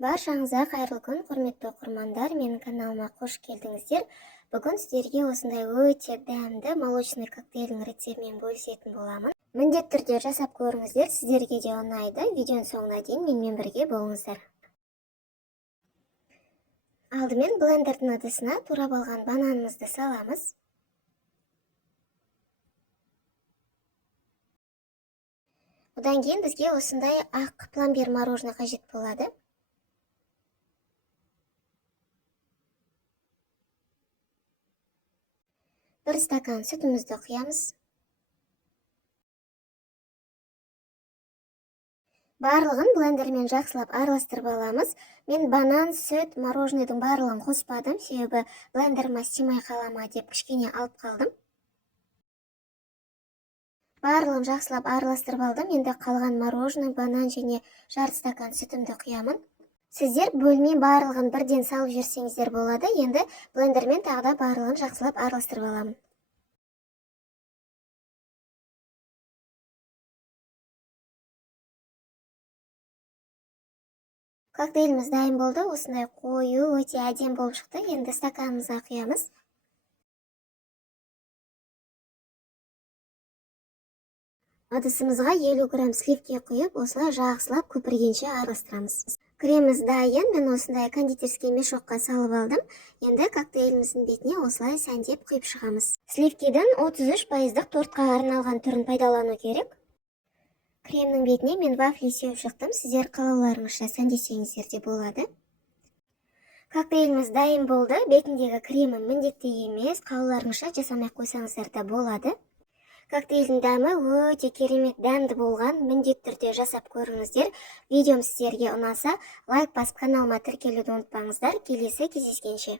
Баршаңызға қайырлы күн, құрметті оқырмандар, менің каналыма қош келдіңіздер. Бүгін сіздерге осындай өте дәмді молочный коктейльдің рецептімен бөлісетін боламын. Міндетті түрде жасап көріңіздер, сіздерге де ұнайды. Видеоның соңына дейін менімен бірге болыңыздар. Алдымен блендердің ыдысына турап алған бананымызды саламыз. Одан кейін бізге осындай ақ пломбир мороженое қажет болады. Бір стакан сүтімізді құямыз. Барлығын блендермен жақсылап араластырып аламыз. Мен банан, сүт, мороженныйдың барлығын қоспадым, себебі блендеріме істемей қалама деп кішкене алып қалдым. Барлығын жақсылап араластырып алдым. Енді қалған мороженый, банан және жарты стакан сүтімді құямын. Сіздер бөлмей барлығын бірден салып жіберсеңіздер болады. Енді блендермен тағы да барлығын жақсылап араластырып аламын. Коктейліміз дайын болды. Осындай қою, өте әдемі болып шықты. Енді стаканымызға құямыз. Ыдысымызға 50 грамм сливке құйып, осылай жақсылап көпіргенше араластырамыз. Креміміз дайын. Мен осындай кондитерский мешокқа салып алдым. Енді коктейліміздің бетіне осылай сәндеп құйып шығамыз. Сливкеден 33% тортқа арналған түрін пайдалану керек. Кремнің бетіне мен вафли сеуіп шықтым. Сіздер қалауларыңызша сәндесеңіздер де болады. Коктейліміз дайын болды. Бетіндегі кремі міндетті емес, қалауларыңызша жасамай қойсаңыздар да болады. Коктейлдің дәмі өте керемет дәмді болған. Міндетті түрде жасап көріңіздер. Видеом сіздерге ұнаса, лайк басып каналыма тіркелуді ұмытпаңыздар. Келесі кездескенше.